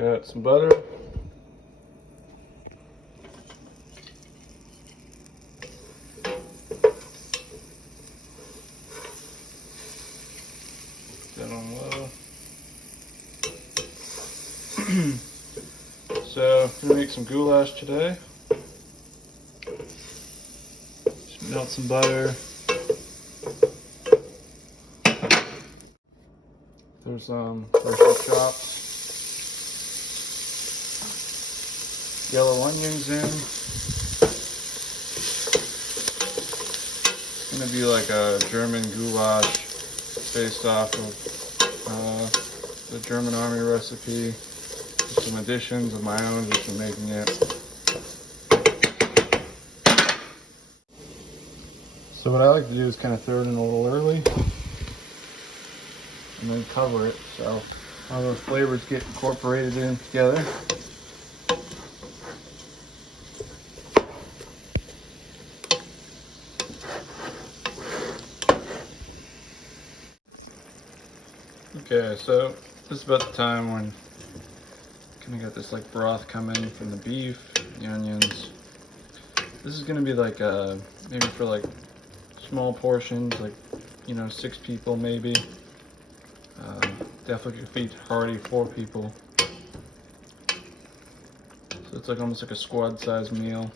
Got some butter. That on low. So I'm gonna make some goulash today. Just melt some butter. There's some freshly chopped yellow onions in. It's gonna be like a German goulash based off of the German army recipe. With some additions of my own, just from making it. So what I like to do is kind of throw it in a little early and then cover it so all those flavors get incorporated in together. Okay, so this is about the time when kind of got this like broth coming from the beef, the onions. This is gonna be like maybe for like small portions, like 6 people maybe. Definitely could feed hearty 4 people. So it's like almost like a squad size meal.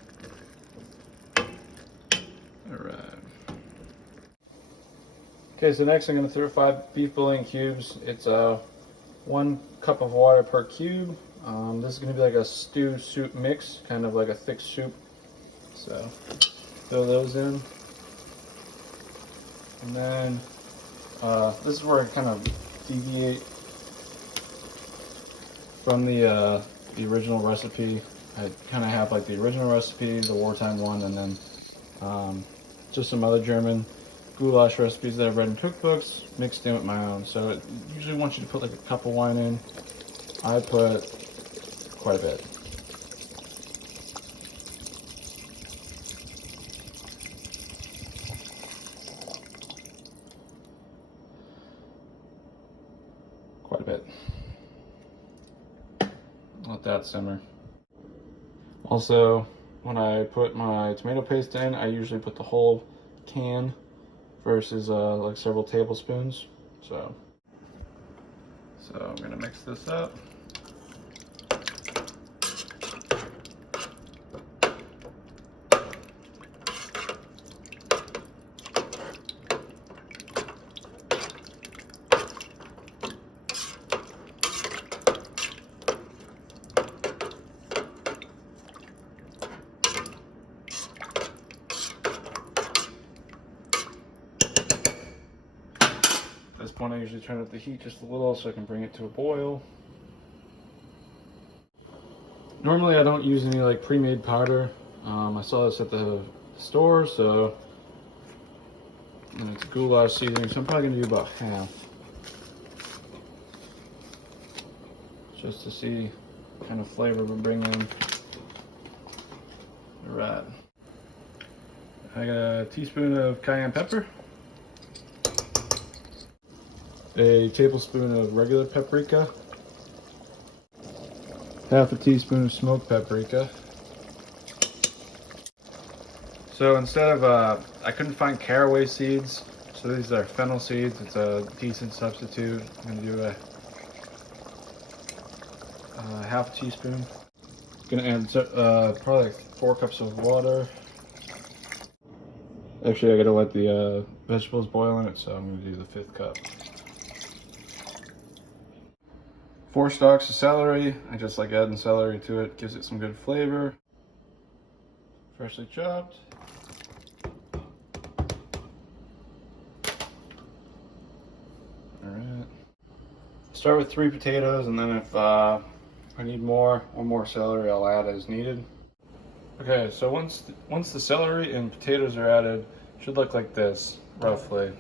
Alright. Okay, so next I'm going to throw 5 beef bouillon cubes. It's 1 cup of water per cube. This is going to be like a stew soup mix, kind of like a thick soup. So throw those in. And then this is where I kind of deviate from the original recipe. I kind of have like the original recipe, the wartime one, and then just some other German goulash recipes that I've read in cookbooks mixed in with my own. So it usually wants you to put like a cup of wine in. I put quite a bit. Quite a bit. Let that simmer. Also, when I put my tomato paste in, I usually put the whole can versus like several tablespoons. So I'm gonna mix this up. At this point I usually turn up the heat just a little so I can bring it to a boil. Normally I don't use any like pre-made powder. I saw this at the store, so and it's goulash seasoning, so I'm probably going to do about half. Just to see what kind of flavor we bring in. Alright. I got a teaspoon of cayenne pepper. A tablespoon of regular paprika, half a teaspoon of smoked paprika. So instead of, I couldn't find caraway seeds, so these are fennel seeds. It's a decent substitute. I'm gonna do a half a teaspoon. Gonna add probably like 4 cups of water. Actually, I gotta let the vegetables boil in it, so I'm gonna do the 5th cup. 4 stalks of celery. I just like adding celery to it, gives it some good flavor. Freshly chopped. Alright. Start with 3 potatoes, and then if I need one more celery, I'll add as needed. Okay, so once the celery and potatoes are added, it should look like this, roughly.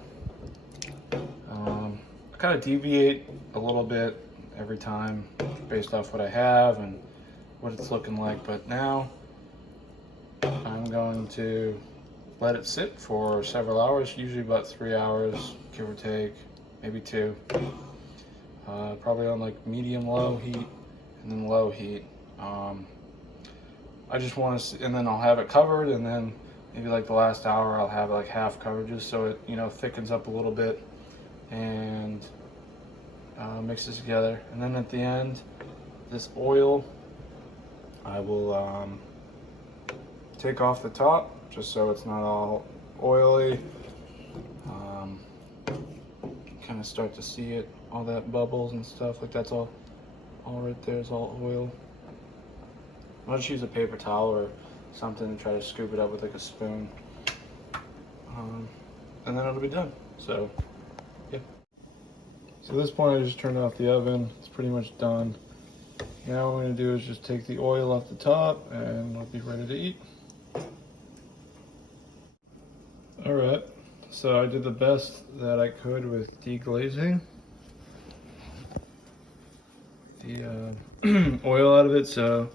I kind of deviate a little bit every time based off what I have and what it's looking like, but now I'm going to let it sit for several hours, usually about 3 hours, give or take, maybe 2. Probably on like medium-low heat, and then low heat. I just want to, and then I'll have it covered, and then maybe like the last hour I'll have like half covered, just so it, you know, thickens up a little bit and mixes together. And then at the end, this oil I will take off the top, just so it's not all oily. Kind of start to see it, all that bubbles and stuff, like that's all right there is all oil. I'll just use a paper towel or something and try to scoop it up with like a spoon. And then it'll be done. So, yeah. So at this point I just turned off the oven. It's pretty much done. Now what I'm going to do is just take the oil off the top and we'll be ready to eat. Alright, so I did the best that I could with deglazing the oil out of it, so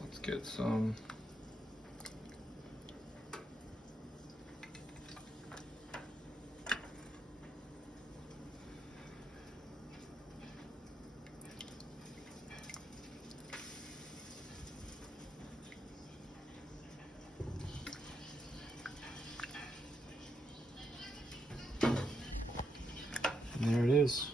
let's get some. And there it is.